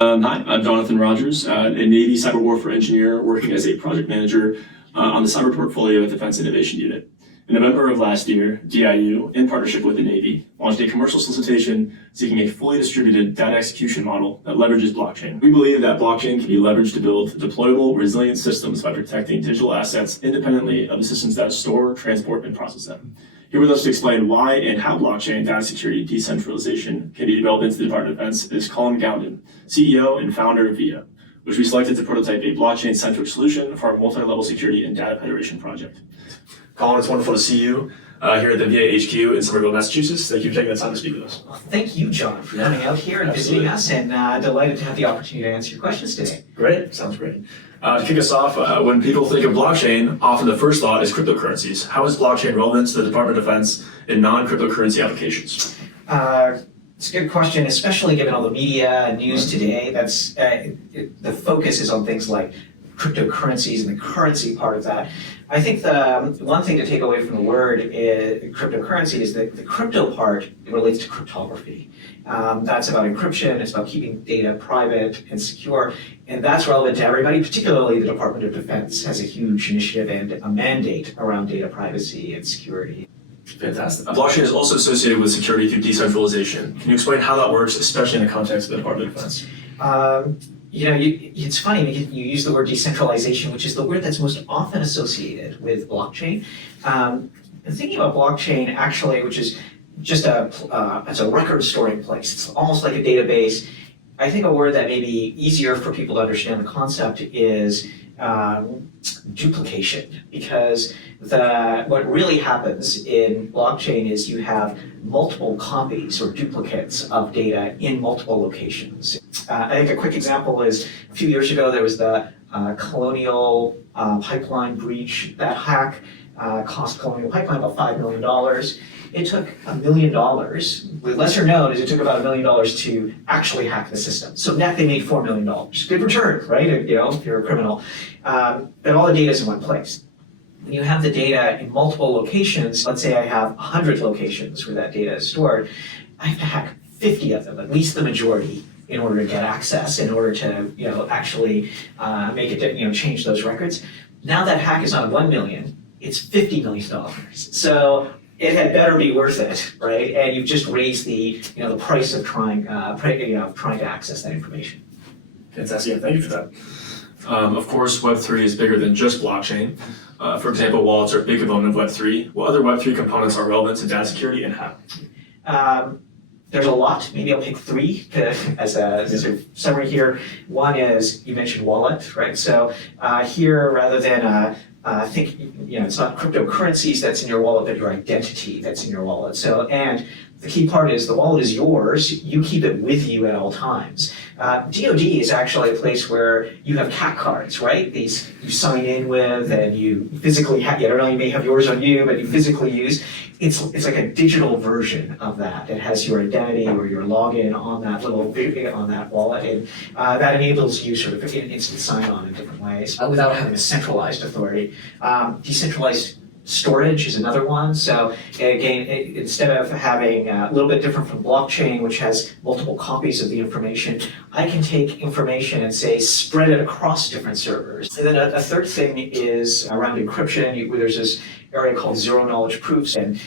Hi, I'm Jonathan Rogers, a Navy cyber warfare engineer working as a project manager on the cyber portfolio at Defense Innovation Unit. In November of last year, DIU, in partnership with the Navy, launched a commercial solicitation seeking a fully distributed data execution model that leverages blockchain. We believe that blockchain can be leveraged to build deployable, resilient systems by protecting digital assets independently of the systems that store, transport, and process them. Here with us to explain why and how blockchain, data security, decentralization can be developed into the Department of Defense is Colin Gounden, CEO and founder of VIA, which we selected to prototype a blockchain-centric solution for our multi-level security and data federation project. Colin, it's wonderful to see you here at the VA HQ in Somerville, Massachusetts. Thank you for taking the time to speak with us. Well, thank you, John, for coming out here and visiting us, and delighted to have the opportunity to answer your questions today. Great, sounds great. To kick us off, when people think of blockchain, often the first thought is cryptocurrencies. How is blockchain relevant to the Department of Defense in non-cryptocurrency applications? It's a good question, especially given all the media and news today. That's the focus is on things like cryptocurrencies and the currency part of that. I think the one thing to take away from the word cryptocurrency is that the crypto part relates to cryptography. That's about encryption, it's about keeping data private and secure, and that's relevant to everybody, particularly the Department of Defense has a huge initiative and a mandate around data privacy and security. Fantastic. Blockchain is also associated with security through decentralization. Can you explain how that works, especially in the context of the Department of Defense? It's funny, you use the word decentralization, which is the word that's most often associated with blockchain. And thinking about blockchain, actually, which is just it's a record storing place. It's almost like a database. I think a word that may be easier for people to understand the concept is duplication, because what really happens in blockchain is you have multiple copies or duplicates of data in multiple locations. I think a quick example is a few years ago there was the Colonial Pipeline breach. That hack cost Colonial Pipeline about $5 million. It took $1 million, with lesser known is it took about $1 million to actually hack the system. So net they made $4 million. Good return, right? If you're a criminal. But all the data is in one place. When you have the data in multiple locations, let's say I have 100 locations where that data is stored, I have to hack 50 of them, at least the majority, in order to get access, in order to actually make it, change those records. Now that hack is not 1 million, it's $50 million. So it had better be worth it, right? And you've just raised the price of trying to access that information. Fantastic. Yeah, thank you for that. Of course, Web3 is bigger than just blockchain. For example, wallets are a big component of Web3. What other Web3 components are relevant to data security and how? There's a lot. Maybe I'll pick three as a sort of summary here. One is, you mentioned wallet, right? So here, rather than think, it's not cryptocurrencies that's in your wallet, but your identity that's in your wallet. So, and the key part is the wallet is yours. You keep it with you at all times. DoD is actually a place where you have CAC cards, right? These you sign in with and you physically have, you may have yours on you, but you physically use. It's like a digital version of that. It has your identity or your login on that on that wallet, and that enables you sort of instant sign-on in different ways without having a centralized authority. Decentralized storage is another one. So again, instead of having a little bit different from blockchain, which has multiple copies of the information, I can take information and say spread it across different servers. And then a third thing is around encryption. There's this area called zero knowledge proofs, and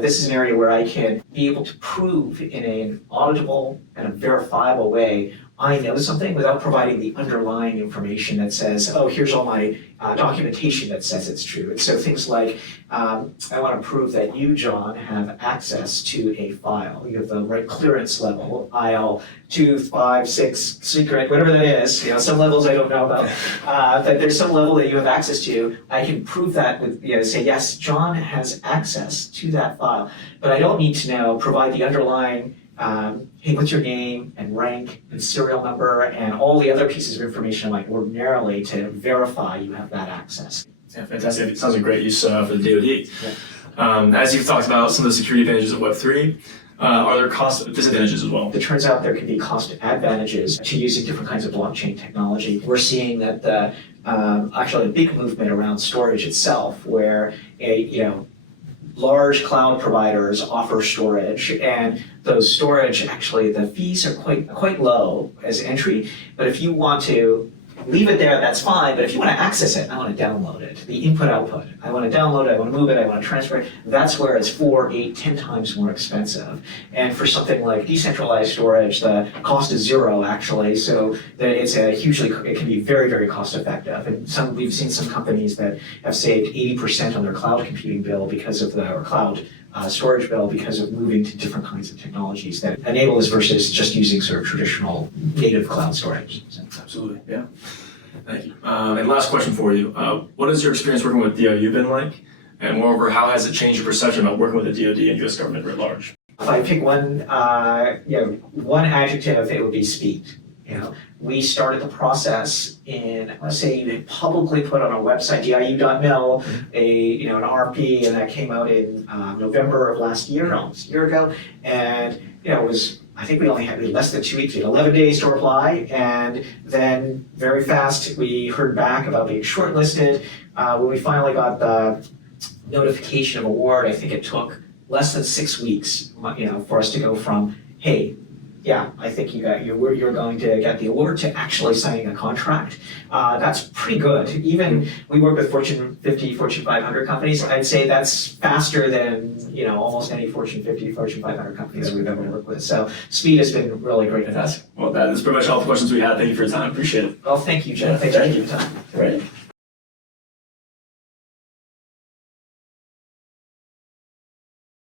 this is an area where I can be able to prove in an auditable and a verifiable way I know something without providing the underlying information that says, oh, here's all my documentation that says it's true. And so things like, I want to prove that you, John, have access to a file. You have the right clearance level, IL 2, 5, 6, secret, whatever that is. Some levels I don't know about, but there's some level that you have access to. I can prove that with, say, yes, John has access to that file, but I don't need to provide the underlying hey, what's your name and rank and serial number and all the other pieces of information I might ordinarily to verify you have that access. Yeah, fantastic. It sounds like great use for the DoD. Yeah. As you've talked about some of the security advantages of Web3, are there cost disadvantages as well? It turns out there can be cost advantages to using different kinds of blockchain technology. We're seeing that actually a big movement around storage itself, where large cloud providers offer storage, and those storage, actually, the fees are quite low as entry. But if you want to leave it there, that's fine. But if you want to access it, I want to download it. The input-output. I want to download it, I want to move it, I want to transfer it. That's where it's 4, 8, 10 times more expensive. And for something like decentralized storage, the cost is zero, actually. So that it can be very, very cost effective. And we've seen some companies that have saved 80% on their cloud computing bill because of or cloud storage bill because of moving to different kinds of technologies that enable this versus just using sort of traditional native cloud storage. So. Absolutely, yeah. Thank you. And last question for you. What has your experience working with DOU been like? And moreover, how has it changed your perception about working with the DoD and U.S. government writ large? If I pick one adjective, it would be speed. We started the process in, let's say you had publicly put on a website, diu.mil, an RFP, and that came out in November of last year, almost a year ago. And it was, I think we only had less than 2 weeks, we had 11 days to reply, and then very fast we heard back about being shortlisted. When we finally got the notification of award, I think it took less than 6 weeks, for us to go from, hey, yeah, I think you're going to get the award to actually signing a contract. That's pretty good. Even we work with Fortune 50, Fortune 500 companies. I'd say that's faster than almost any Fortune 50, Fortune 500 companies we've ever worked with. So speed has been really great. Fantastic. Well, that is pretty much all the questions we had. Thank you for your time. Appreciate it. Well, thank you, Jeff. Thank you for your time. Great.